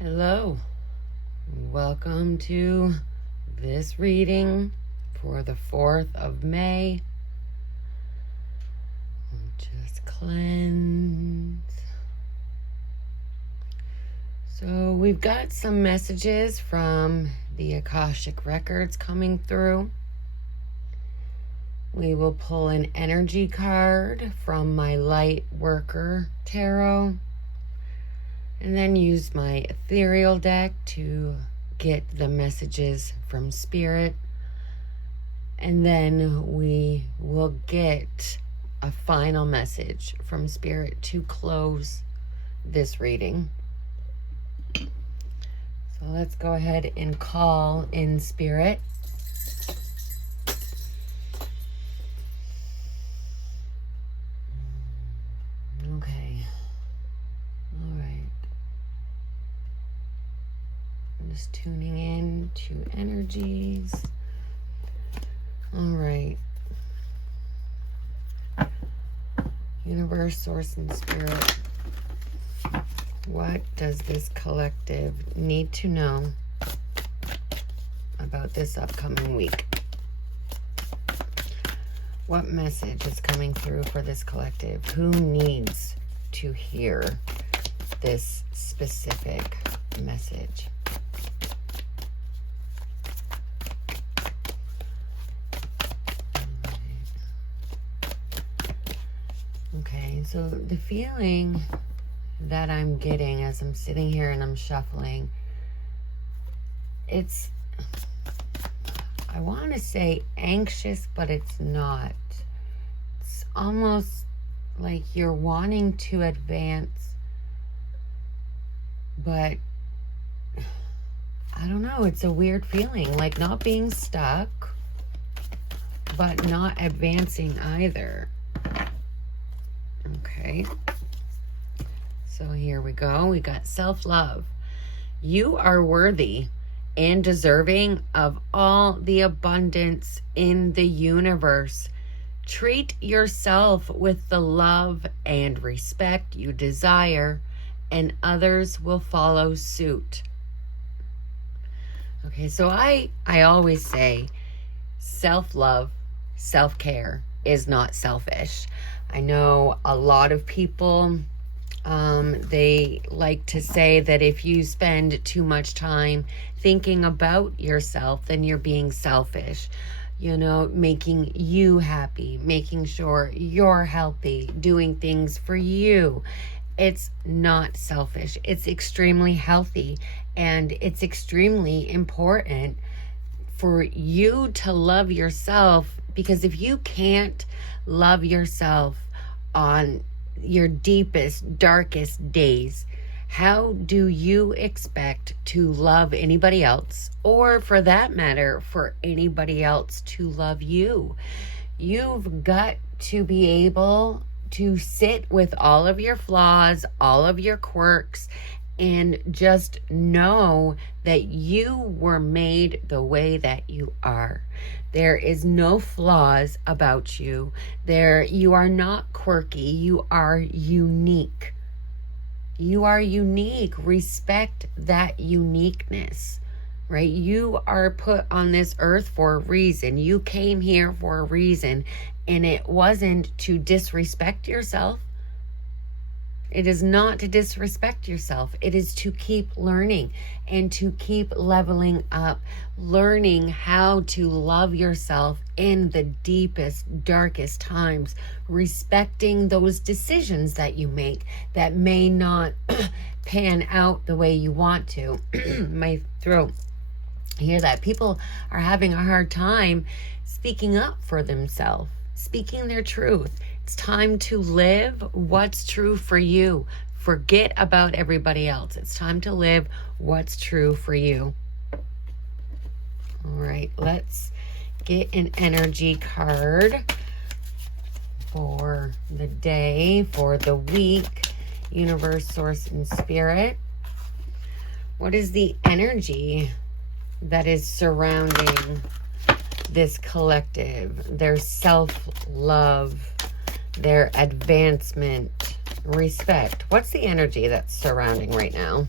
Hello, welcome to this reading for the 4th of May. Just cleanse. So we've got some messages from the Akashic Records coming through. We will pull an energy card from my Light Worker Tarot, and then use my ethereal deck to get the messages from Spirit. And then we will get a final message from Spirit to close this reading. So let's go ahead and call in Spirit. Okay. All right. I'm just tuning in to energies. All right. Universe, Source, and Spirit. What does this collective need to know about this upcoming week? What message is coming through for this collective? Who needs to hear this specific message? Okay, so the feeling that I'm getting as I'm sitting here and I'm shuffling, I want to say anxious, but it's not. It's almost like you're wanting to advance, but I don't know, it's a weird feeling, like not being stuck, but not advancing either. Okay. So here we go. We got self-love. You are worthy and deserving of all the abundance in the universe. Treat yourself with the love and respect you desire, and others will follow suit. Okay, so I always say self-love, self-care is not selfish. I know a lot of people, they like to say that if you spend too much time thinking about yourself, then you're being selfish. You know, making you happy, making sure you're healthy, doing things for you. It's not selfish. It's extremely healthy, and it's extremely important for you to love yourself, because if you can't love yourself on your deepest, darkest days, how do you expect to love anybody else, or for that matter, for anybody else to love you? You've got to be able to sit with all of your flaws, all of your quirks, and just know that you were made the way that you are. There is no flaws about you. You are not quirky. You are unique. You are unique. Respect that uniqueness, right? You are put on this earth for a reason. You came here for a reason, and it wasn't to disrespect yourself. It is not to disrespect yourself. It is to keep learning and to keep leveling up, learning how to love yourself in the deepest, darkest times, respecting those decisions that you make that may not pan out the way you want to. My throat. I hear that. People are having a hard time speaking up for themselves, speaking their truth. It's time to live what's true for you. Forget about everybody else. It's time to live what's true for you. All right, let's get an energy card for the day, for the week. Universe, Source, and Spirit. What is the energy that is surrounding this collective? Their self-love, their advancement, respect. What's the energy that's surrounding right now?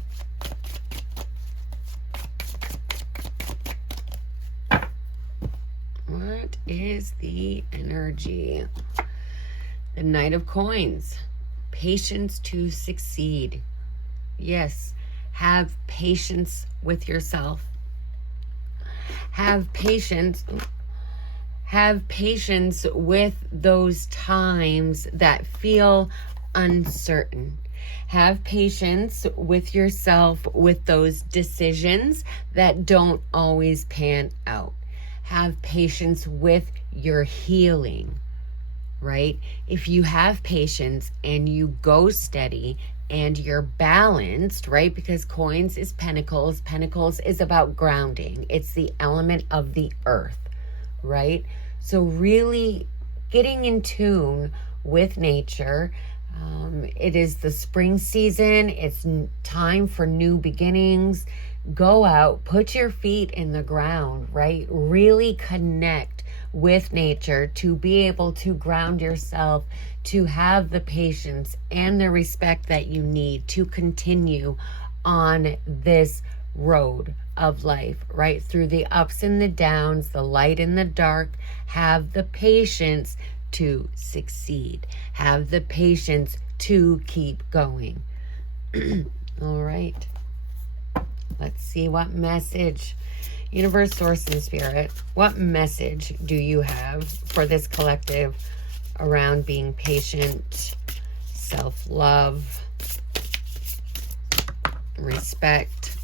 What is the energy? The Knight of Coins. Patience to succeed. Yes. Have patience with yourself. Have patience. Have patience with those times that feel uncertain. Have patience with yourself with those decisions that don't always pan out. Have patience with your healing, right? If you have patience and you go steady and you're balanced, right? Because coins is pentacles. Pentacles is about grounding. It's the element of the earth, right? So really getting in tune with nature. It is the spring season. It's time for new beginnings. Go out, put your feet in the ground, right? Really connect with nature to be able to ground yourself, to have the patience and the respect that you need to continue on this road of life, right? Through the ups and the downs, the light and the dark. Have the patience to succeed. Have the patience to keep going. All right. Let's see what message, universe, source, and spirit, what message do you have for this collective around being patient, self-love, respect?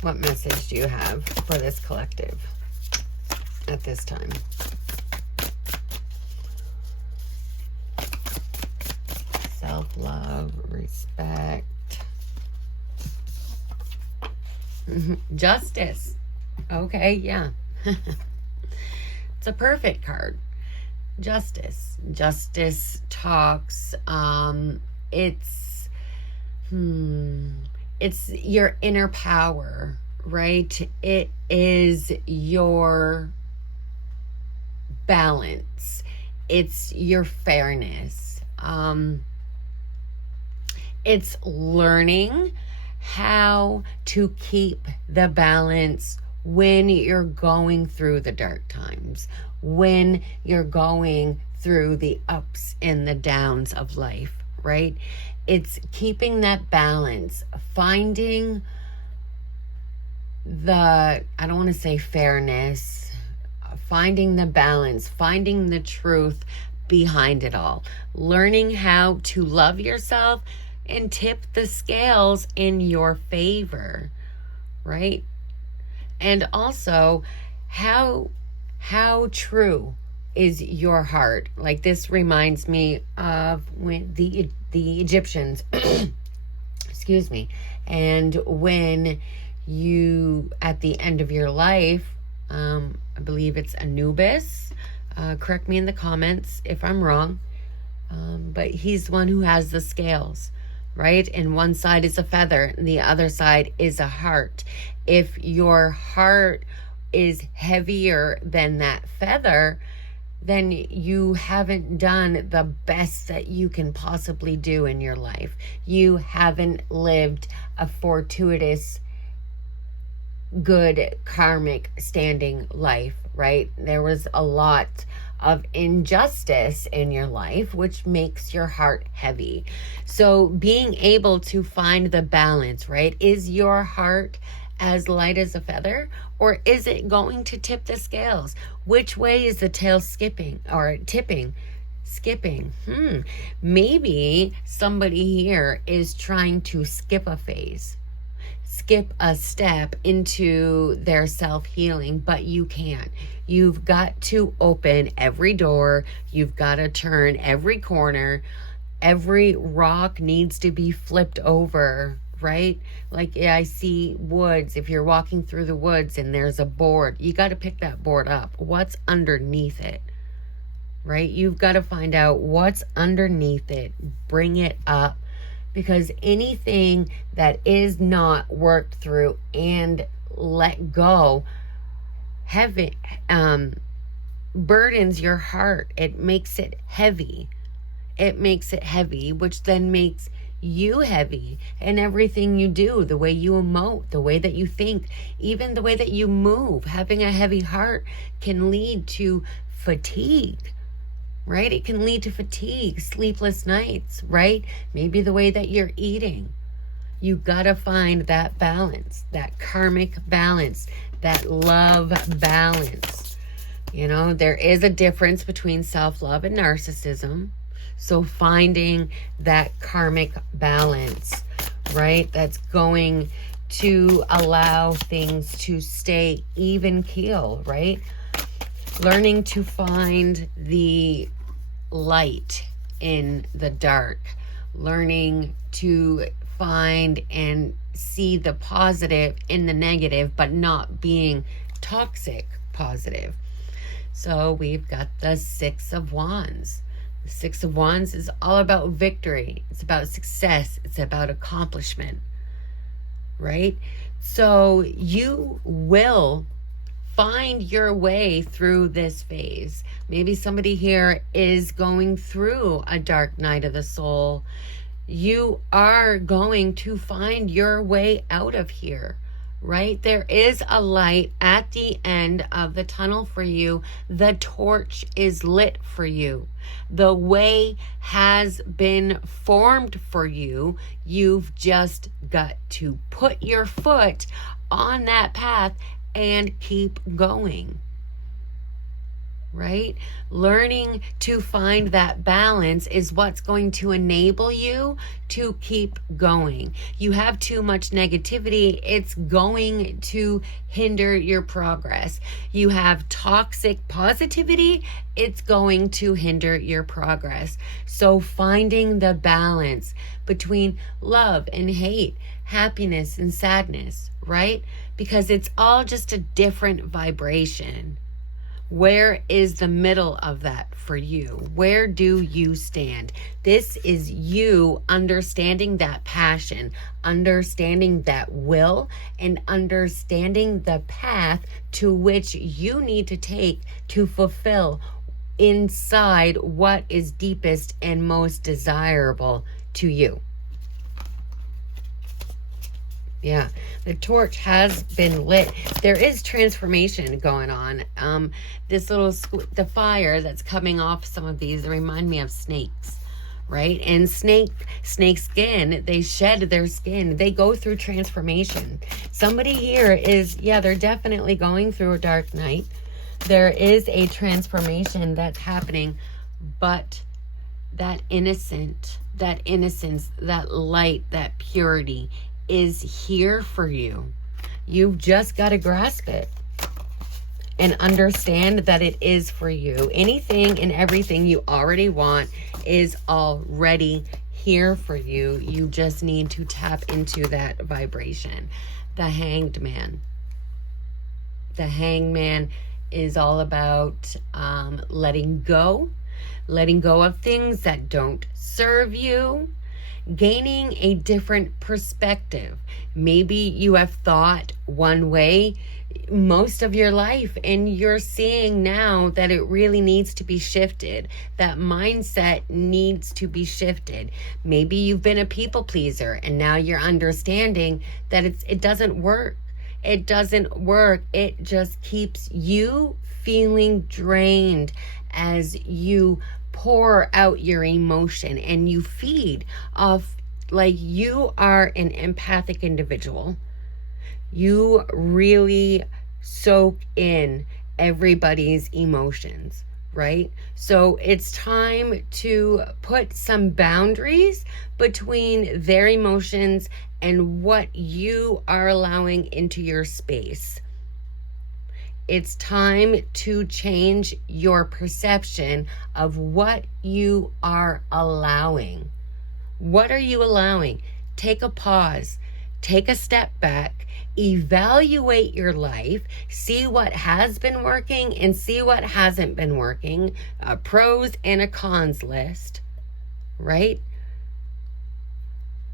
What message do you have for this collective at this time? Self-love, respect. Justice. Okay, yeah. It's a perfect card. Justice. Justice talks. It's your inner power, right? It is your balance. It's your fairness. It's learning how to keep the balance when you're going through the dark times, when you're going through the ups and the downs of life, right? It's keeping that balance, finding the, I don't want to say fairness, finding the balance, finding the truth behind it all, learning how to love yourself and tip the scales in your favor, right? And also, how true is your heart? Like, this reminds me of when the Egyptians, excuse me, and when you, at the end of your life, I believe it's Anubis, correct me in the comments if I'm wrong, but he's the one who has the scales, right? And one side is a feather and the other side is a heart. If your heart is heavier than that feather, then you haven't done the best that you can possibly do in your life. You haven't lived a fortuitous, good, karmic, standing life, right? There was a lot of injustice in your life, which makes your heart heavy. So being able to find the balance, right? Is your heart as light as a feather, or is it going to tip the scales? Which way is the tail skipping or tipping? Skipping. Maybe somebody here is trying to skip a phase, skip a step into their self-healing, but you can't. You've got to open every door. You've got to turn every corner. Every rock needs to be flipped over, right? Like, yeah, I see woods. If you're walking through the woods and there's a board, you got to pick that board up. What's underneath it, right? You've got to find out what's underneath it. Bring it up. Because anything that is not worked through and let go, heavy, burdens your heart. It makes it heavy. It makes it heavy, which then makes you heavy in everything you do, the way you emote, the way that you think, even the way that you move. Having a heavy heart can lead to fatigue, right? It can lead to fatigue, sleepless nights, right? Maybe the way that you're eating. You gotta find that balance, that karmic balance, that love balance. You know, there is a difference between self-love and narcissism. So finding that karmic balance, right? That's going to allow things to stay even keel, right? Learning to find the light in the dark. Learning to find and see the positive in the negative, but not being toxic positive. So we've got the Six of Wands. The Six of Wands is all about victory. It's about success. It's about accomplishment, right? So you will find your way through this phase. Maybe somebody here is going through a dark night of the soul. You are going to find your way out of here, right? There is a light at the end of the tunnel for you. The torch is lit for you. The way has been formed for you. You've just got to put your foot on that path and keep going, right? Learning to find that balance is what's going to enable you to keep going. You have too much negativity, it's going to hinder your progress. You have toxic positivity, it's going to hinder your progress. So finding the balance between love and hate, happiness and sadness, right? Because it's all just a different vibration. Where is the middle of that for you? Where do you stand? This is you understanding that passion, understanding that will, and understanding the path to which you need to take to fulfill inside what is deepest and most desirable to you. Yeah, the torch has been lit. There is transformation going on. This little, the fire that's coming off some of these remind me of snakes, right? And snake skin, they shed their skin. They go through transformation. Somebody here is, yeah, they're definitely going through a dark night. There is a transformation that's happening, but that innocence, that light, that purity is here for you. You've just got to grasp it and understand that it is for you. Anything and everything you already want is already here for you. You just need to tap into that vibration. The Hanged Man. The Hanged Man is all about letting go of things that don't serve you, gaining a different perspective. Maybe you have thought one way most of your life and you're seeing now that it really needs to be shifted. That mindset needs to be shifted. Maybe you've been a people pleaser and now you're understanding that it doesn't work. It doesn't work. It just keeps you feeling drained as you pour out your emotion and you feed off, like you are an empathic individual. You really soak in everybody's emotions, right? So it's time to put some boundaries between their emotions and what you are allowing into your space. It's time to change your perception of what you are allowing. What are you allowing? Take a pause. Take a step back. Evaluate your life. See what has been working and see what hasn't been working. A pros and a cons list, right?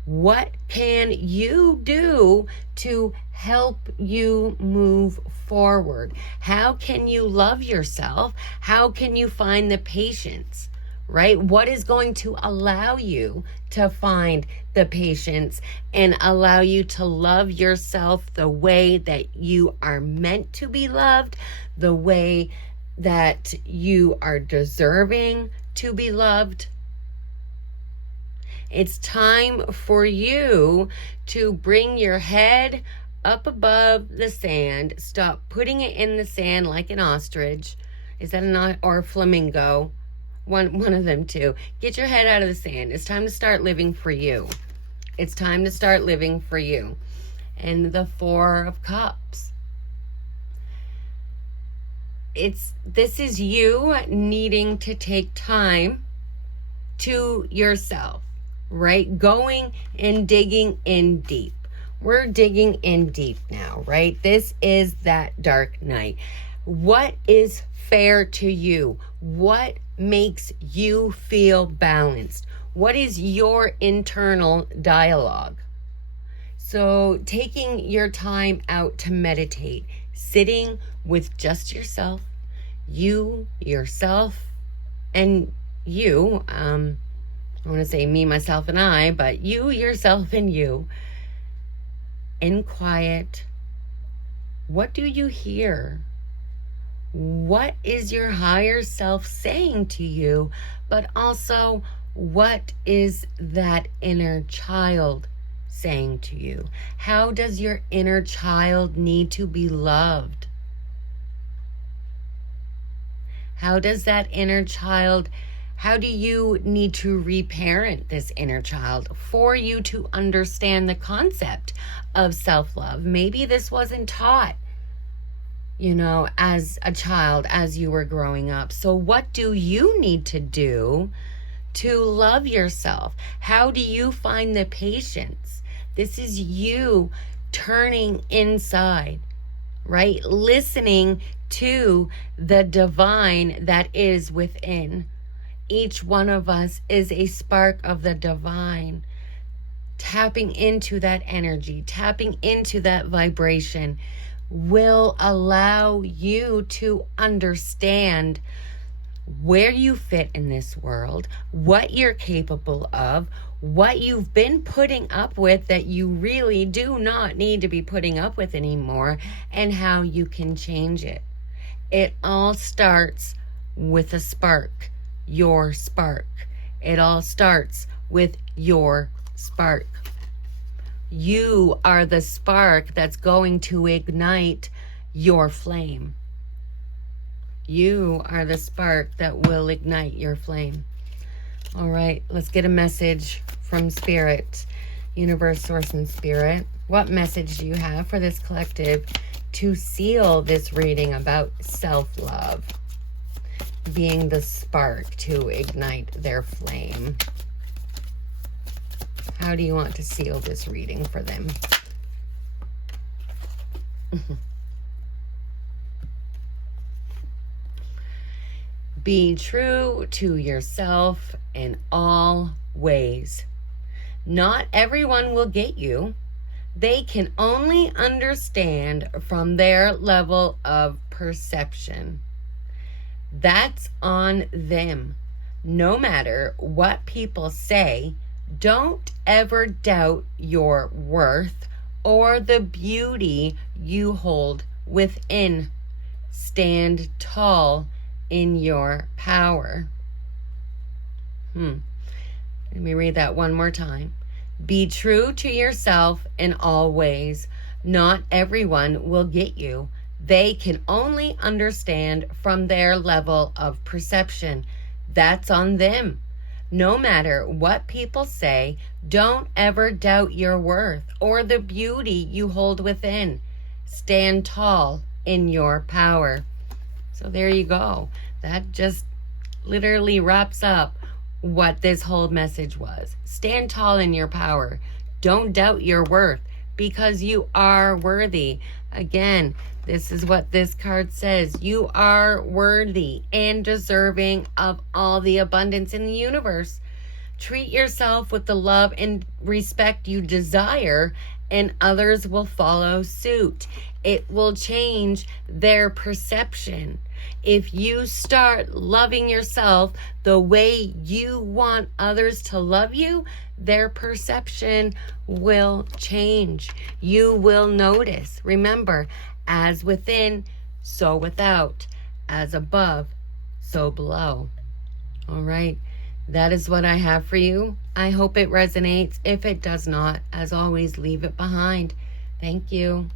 What can you do to help you move forward? How can you love yourself? How can you find the patience, right? What is going to allow you to find the patience and allow you to love yourself the way that you are meant to be loved, the way that you are deserving to be loved? It's time for you to bring your head up above the sand. Stop putting it in the sand like an ostrich. Is that or a flamingo? One of them two. Get your head out of the sand. It's time to start living for you. It's time to start living for you. And the Four of Cups. This is you needing to take time to yourself, right? Going and digging in deep. We're digging in deep now, right? This is that dark night. What is fair to you? What makes you feel balanced? What is your internal dialogue? So taking your time out to meditate, sitting with just yourself, yourself, and you. I want to say me, myself, and I, but you, yourself, and you. In quiet. What do you hear? What is your higher self saying to you? But also, what is that inner child saying to you? How does your inner child need to be loved? How does that inner child, how do you need to reparent this inner child for you to understand the concept of self-love? Maybe this wasn't taught, as a child, as you were growing up. So what do you need to do to love yourself? How do you find the patience? This is you turning inside, right? Listening to the divine that is within. Each one of us is a spark of the divine. Tapping into that energy, tapping into that vibration will allow you to understand where you fit in this world, what you're capable of, what you've been putting up with that you really do not need to be putting up with anymore, and how you can change it. It all starts with a spark, your spark. It all starts with your spark. You are the spark that's going to ignite your flame. You are the spark that will ignite your flame. All right, let's get a message from Spirit, Universe, Source, and Spirit. What message do you have for this collective to seal this reading about self-love, being the spark to ignite their flame? How do you want to seal this reading for them? Be true to yourself in all ways. Not everyone will get you. They can only understand from their level of perception. That's on them. No matter what people say, don't ever doubt your worth or the beauty you hold within. Stand tall in your power. Let me read that one more time. Be true to yourself in all ways. Not everyone will get you. They can only understand from their level of perception. That's on them. No matter what people say, don't ever doubt your worth or the beauty you hold within. Stand tall in your power. So there you go. That just literally wraps up what this whole message was. Stand tall in your power. Don't doubt your worth, because you are worthy. Again, this is what this card says. You are worthy and deserving of all the abundance in the universe. Treat yourself with the love and respect you desire, and others will follow suit. It will change their perception. If you start loving yourself the way you want others to love you, their perception will change. You will notice. Remember, as within, so without. As above, so below. All right. That is what I have for you. I hope it resonates. If it does not, as always, leave it behind. Thank you.